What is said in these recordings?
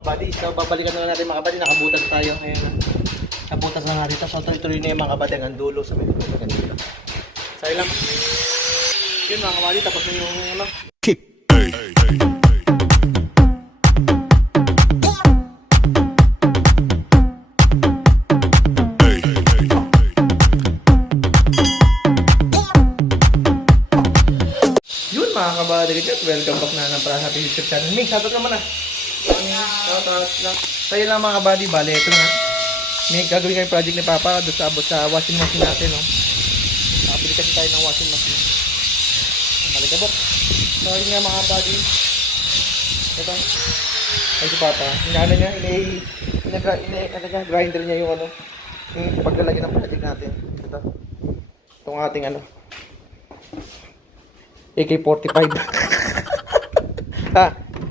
Buddy, so babalikan na natin mga buddy, nakabutas tayo ngayon na. Nakabutas na nga rito, so tuloy-tuloy na yung mga buddy hanggang dulo sa may dulo dito. So yun lang. Yun mga buddy, tapos na yung ano. Kick! Yun mga kabady, welcome back na ng para sa ating YouTube channel. Ming, satot naman ah. So yun lang mga buddy, bale ito na. May gagawin kami project ni Papa doon sa abot sa washing machine natin, no. Nakabili kasi tayo ng washing machine. Maligabot. So yun nga mga buddy. Ito. Ay si Papa, inaano niya, grinder niya yung ano, yung paglalagay ng project natin. Ito. Itong ating ano, AK-45.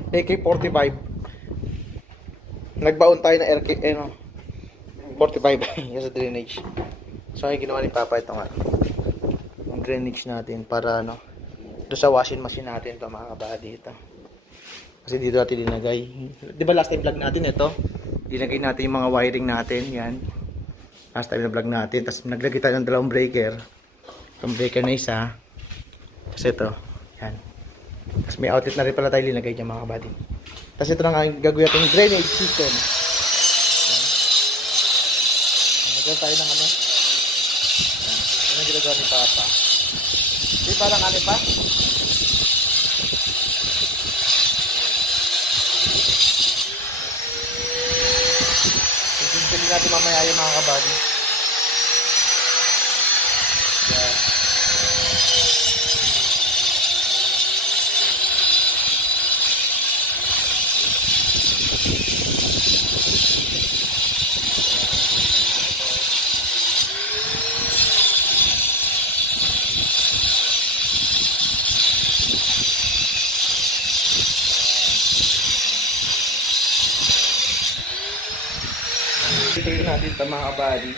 AK-45. Nagbaon tayo ng RK, 45 yung sa drainage. So ay ginawa ni Papa ito nga. Ang drainage natin para ano, doon sa washing machine natin ito mga kabady ito. Kasi dito natin dinagay. Di ba last time vlog natin ito? Dinagay natin yung mga wiring natin, yan. Last time na vlog natin. Tapos naglagay tayo ng dalawang breaker. Itong breaker na isa. Tapos ito, yan. Tapos may outlet na rin pala tayo linagay dyan mga kabady. Tapos ito na nga gagawin natin drainage system. Nagawin tayo ng ano. Yan ang ginagawa ni Papa. Di parang ano pa? Sisimpiling natin mamaya yung mga kabady. Yan. Ito natin ito mga kabady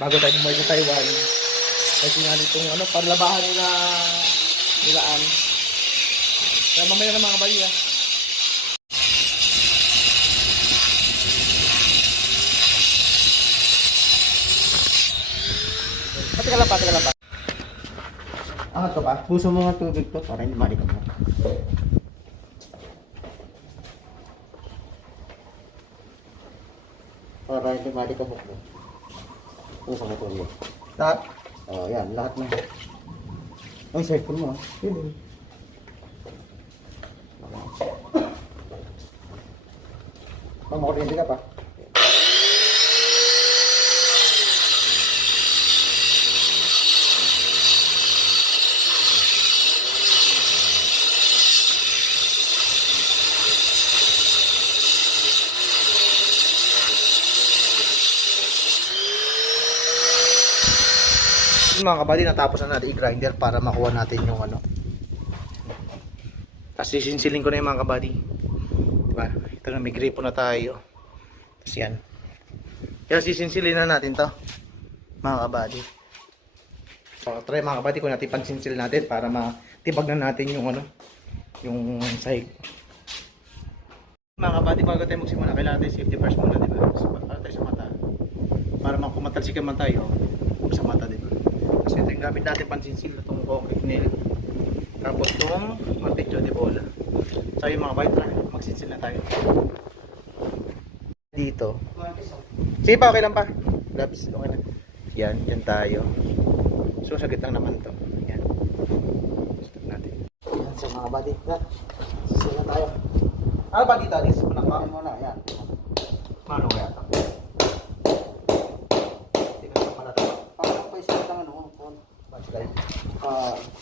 bago tayo bumalik sa Taiwan kasi nga itong ano, parlabahan nila nilaan kaya mamaya na mga kabady ha. Pati ka lang pa angat ko pa puso mo nga tubig to para hindi malikot mo. Para hindi malikabok mo. Puso mo tuloy. Lahat? Oo, yan. Lahat na. Ay, circle mo. Pili. Makukuryente ka pa. Mga kabady, natapos na natin i-grinder para makuha natin yung ano. Tapos sisinsilin ko na yung mga kabady. Diba? Ito na, may gripo na tayo. Tapos yan. Kaya sisinsilin na natin to mga kabady. So try mga kabady kung natin pansinsil natin para matibag na natin yung ano, yung sahig. Mga kabady, bago tayo magsimula kailangan tayo safety first muna, diba? Para tayo sa mata, para makumatalsikan man tayo sa mata, diba? Kasi ito yung gamit natin pansinsil na itong concrete nail. Tapos itong martilyo de bola. So yung mga bite, magsinsil na tayo dito. Sige pa, okay lang pa. Gloves, okay na. Yan, yan tayo. So sagit lang naman to. Yan. Stop natin. Yan, so mga buddy, sinsil na tayo. Ano ba dito, Alice? Manakpakin mo na, yan. Mano kaya ito?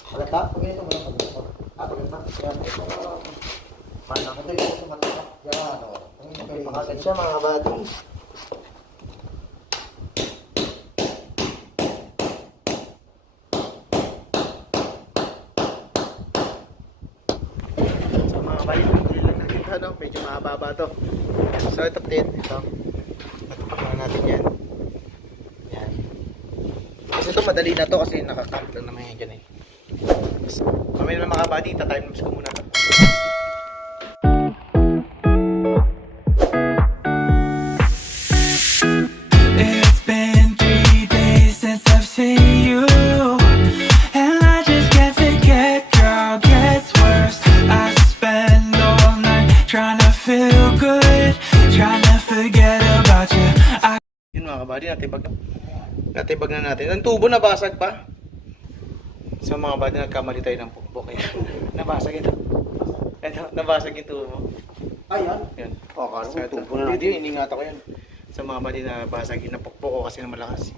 Halata? Pagkita mo lang pag-ito. Pagkita? Yan. Mana? Ito yung sumataka. Yan. Makagad siya mga kabady. So mga kabady, lang nakita no? Medyo mahaba to. So ito din. Ito. Natapak na natin yan. Yan. Kasi ito madali na to kasi nakakamp lang naman yan dyan eh. Mamaya na mga kabady, ta-time lapse ko muna to. feel good, trying to forget about you. Yun mga kabady, natibag na natin. Ang tubo nabasag pa. So mga kabady, nagkamali tayo ng pukpok. Nabasag ito. Ito, nabasag yung tubo. Ayan. Yan. Akala ko ito. tubo na natin. Hindi, iningat ako yan. Sa mga kabady, nabasag yung napukpok ko kasi na malakas.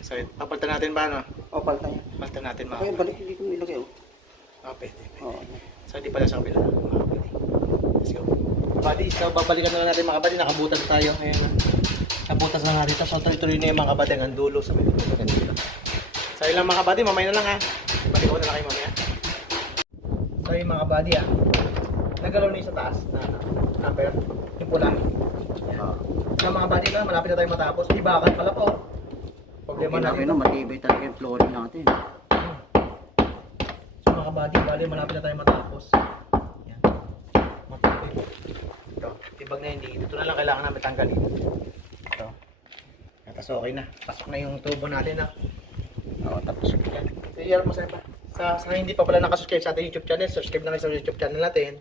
So, papalitan natin ba, no? O, palta niya. Palitan natin mga Ay, kabady. balik. Hindi ko ilagay, oh. Pwede. Oo. So, hindi pala sa kabila. Mga kabady. Let's go. Kabady, so babalikan na natin mga kabady. Nakabutas tayo. Ngayon na. Nabutas na nga dito. So, tuloy-tuloy na yung mga kabady hanggang dulo. So, may dulo na dito. So, yun lang mga kabady. Mamaya na lang ha. Balik ko na lang kayo mamaya. So, yung mga kabady ha. Nagalaw na yung sa taas na number. Yung pula. Yan. So, mga kabady na, malapit na tayo matapos. Ibakan pala po. Problema Okay, natin. na, matibay talaga yung flooring natin. So mga kabady, bali malapit na tayo matapos. Yan. Matibay. Ito, tibag na hindi. Ito na lang kailangan namin tanggalin. Ito. Tapos okay na. Pasok na yung tubo natin na. Oo, tapos. Yan. So i-arap mo sa'yo pa. Sa hindi pa pala nakasubscribe sa ating YouTube channel, subscribe na kayo sa YouTube channel natin.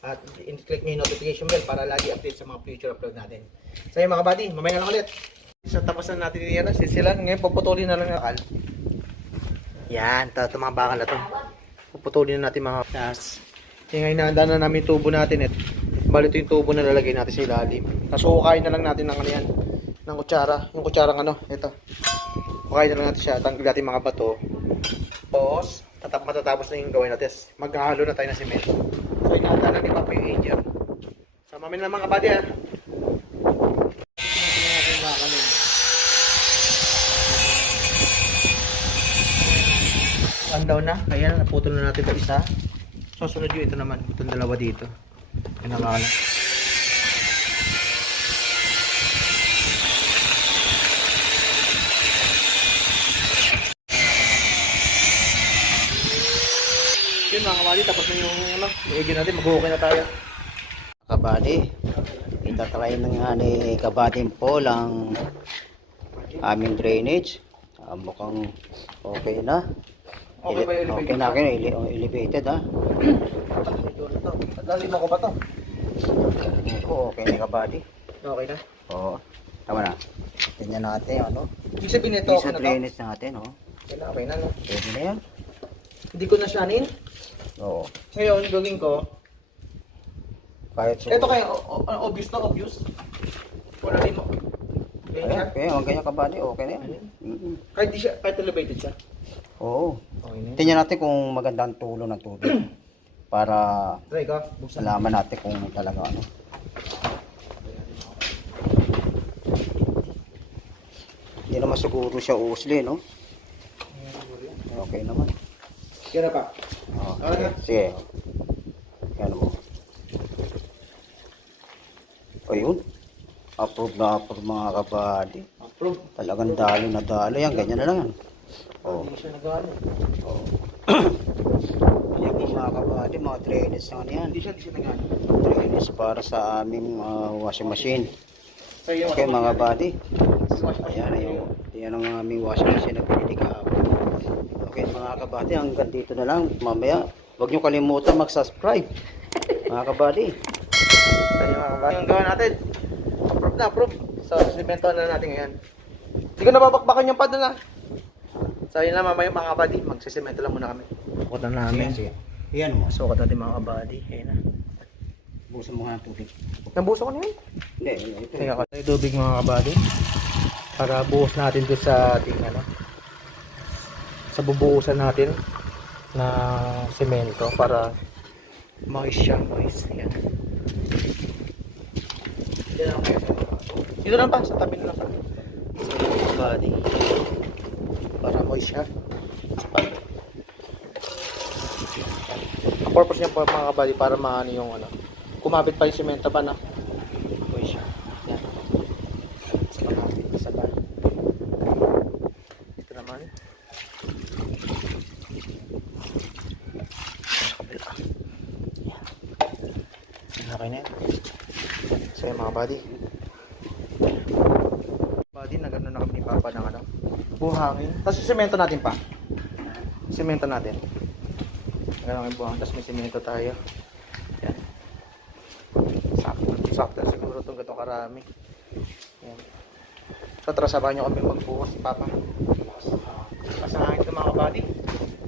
At i-click nyo yung notification bell para lagi update sa mga future upload natin. So yun mga kabady, mamaya na lang ulit. So tapos na natin yan, sisilan. Ngayon puputulin na lang yung akal. Yan, ito mga bakal na ito. Puputulin na natin mga tas. Yung ngayon nahanda na namin yung tubo natin. Bali ito yung tubo na lalagay natin sa ilalim. Nasukain na lang natin ng ano yan. Ng kutsara. Yung kutsarang ano, ito. Hukain na lang natin siya. Tanggal natin mga bato. Tapos, matatapos na yung gawin natin. Maghahalo na tayo ng semento. So inahanda na ni Papa yung angel. So mamaya na mga kabady ha. Andaw na, ayan, naputol na natin ito isa. Susunod yung ito naman, itong dalawa dito. Pinamakan na. Yun mga kabady, tapos na yung ano, i-egin natin, mag-okay na tayo. Kabady. Itatry na nga ni Kabading Paul ang aming drainage. Mukhang okay na. Okay ba yung Okay na akin, elevated ha. Lalim ako ba to? Okay na Kabady. Okay na. Oo. Tama na. Tingnan natin ano. Ibig sabihin ito, Yung okay sa na to? drainage natin, oh. Okay na, no? Pwede na yan. Hindi ko na siyanin. Oo. Ngayon, gawin ko. Kahit Ito kaya, obvious na obvious. Wala rin mo. Ganyan siya. Ayan, okay, ang ganyan Kabady, okay na yan. Kahit di siya, kahit elevated siya. Oo. Okay na. Tingnan natin kung magandang tulo ng tubig. Para Try ka, buksan. malaman natin kung talaga ano. Hindi naman siguro siya usli, no? Okay naman. Yan na pa. Oh, Okay. sige. Yan mo. Ayun. Approve na approve mga kabady. Approve. Talagang dalo na dalo yan. Ganyan na lang yan. Oh. Hindi siya nagawa. Oh. Yan po mga kabady, mga drainage na ano yan. Hindi siya nagawa. Drainage para sa aming washing machine. So, yung Okay mga kabady. Ayan, yan ang aming washing machine na pinili kahapon. Okay mga kabady, hanggang dito na lang. Mamaya, huwag nyo kalimutan mag-subscribe. Mga kabady. So, yung mga kabady. Yung gawa natin. Approve na, approve. So, simento na natin ngayon. Hindi ko nababakbakan yung pad na. So, yun lang mamaya mga kabady. Magsisimento lang muna kami. Sukat na namin. Sige. Yan mo. Sukat natin mga kabady. Ayan na. Busan mo nga ng tubig. Nabuso ko na yun. Hindi, ito. Tingnan ko yung tubig mga kabady. Para buhos natin doon sa ating ano. Sa bubuhusan natin na semento para moist siya. Moist. Ayan. Dito lang pa. Sa tabi na lang pa. Kabady. Para moist siya. Ang purpose niya po mga kabady para maano yung ano. Kumabit pa yung semento pa na. Moist siya. Yan. Sa kumabit. Isa pa. Ito naman. Sa kabila. Yan. Okay na yan. So yung mga buddy. Buddy, nagano na kami ni Papa ng ano. Buhangin. Tapos yung semento natin pa. Semento natin. Nagano kami buhangin. Tapos may semento tayo. Yan. Sakto. sakto siguro itong ganito karami. Yan. So tara, sabahan nyo kami magbukas si Papa. Pasangangin ito mga kabady.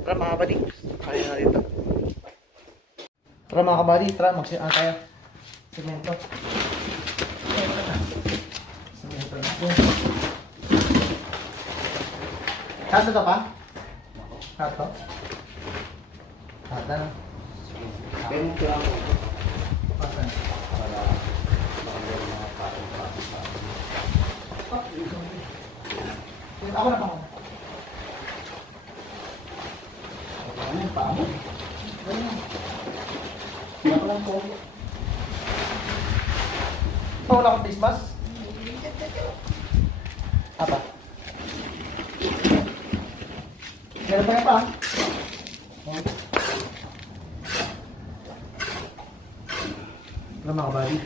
Tara mga kabady, kaya na dito. Tara mga kabady, tara magsiaan tayo. Semento. Semento natin. Kato to pa? Kato? Kato na. Pero kaya ako, Pasan. para makagawa mga patong-patong. Ako na pa ako. Ano yung paa mo? Ako lang po. Ito wala akong face mask? Apa? Meron pa yan pa? Ano mga kabady?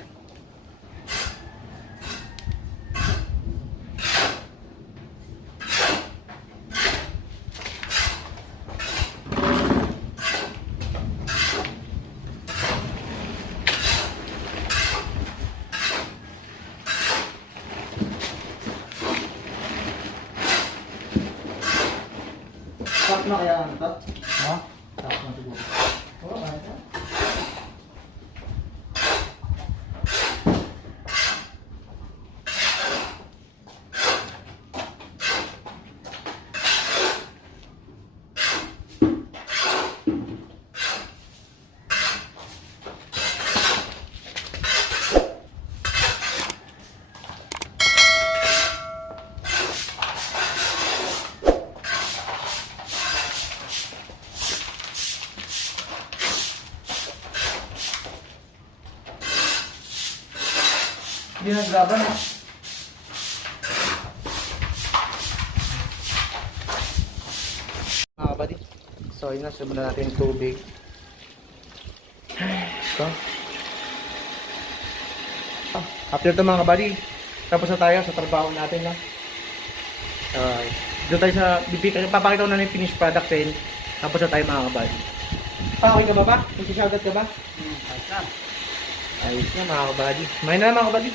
Stop na kaya ano to? Ha? Stop na siguro. Oo, kaya to. Hindi naglaban eh. Mga kabady, so yun na, simulan natin yung tubig. Ito. After ito mga kabady, tapos na tayo sa trabaho natin na. Doon tayo sa papakita ko na yung finished product sale. Tapos na tayo mga kabady. Okay ka ba ba? Mag-shoutout ka ba? Ayos na mga kabady. May na mga kabady.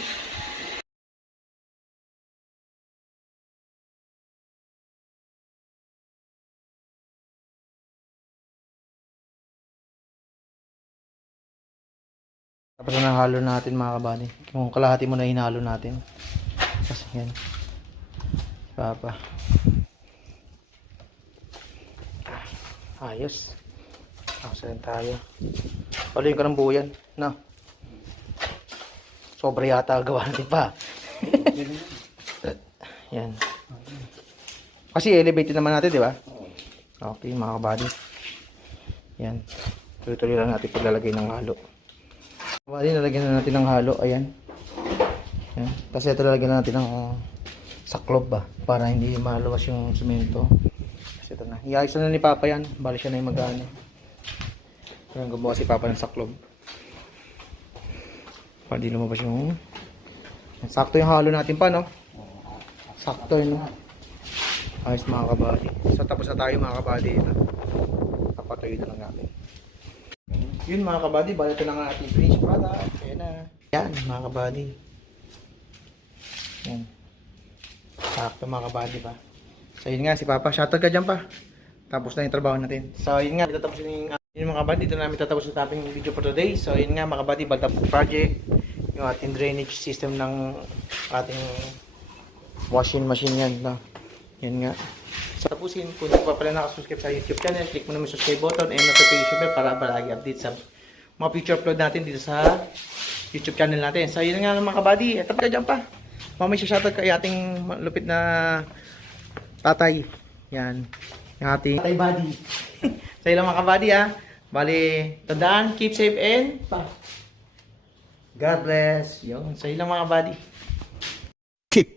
Tapos na halo natin mga kabady. Kung kalahati mo na hinalo natin. Kasi yan. Papa. Ayos. Tapos na tayo. Paluin ka ng buo yan. No? Sobra yata gawa natin pa. Yan. Kasi elevated naman natin, di ba? Okay mga kabady. Yan. Tuloy-tuloy lang natin paglalagay ng halo. Kabady, nalagyan na natin ng halo. Ayan. Yan. Kasi ito lalagyan na natin ng saklob ba. Para hindi maluwas yung semento. Kasi ito na. Iayos na ni Papa yan. Bali siya na yung mag-ano. Kaya gumawa si Papa ng saklob. Para di lumabas yung... Sakto yung halo natin pa, no? Sakto yun, no? Ayos mga kabady. So tapos na tayo mga kabady. Kapatuloy na lang natin. Yun mga kabady, bali ito na nga ating finished product. Ayan na. Yan mga kabady. Yan. Sakto mga kabady pa. So yun nga si Papa. Shoutout ka dyan pa. Tapos na yung trabaho natin. So yun nga, tatapos yung mga kabady. Dito namin tatapos sa ating video for today. So yun nga mga kabady, balta project. Yung ating drainage system ng ating washing machine yan. No? Yan nga. So tapusin, kung hindi pa pala nakasubscribe sa YouTube channel, click mo naman yung subscribe button and notification bell para palagi update sa mga future upload natin dito sa YouTube channel natin. So yun nga mga kabady, tapos ka dyan pa. Mamay shoutout kay ating lupit na tatay. Yan. Yung ating tatay buddy. Sa ilang mga kabady ha. Bali, tandaan, keep safe and God bless. Yun, sa ilang mga kabady. Kick.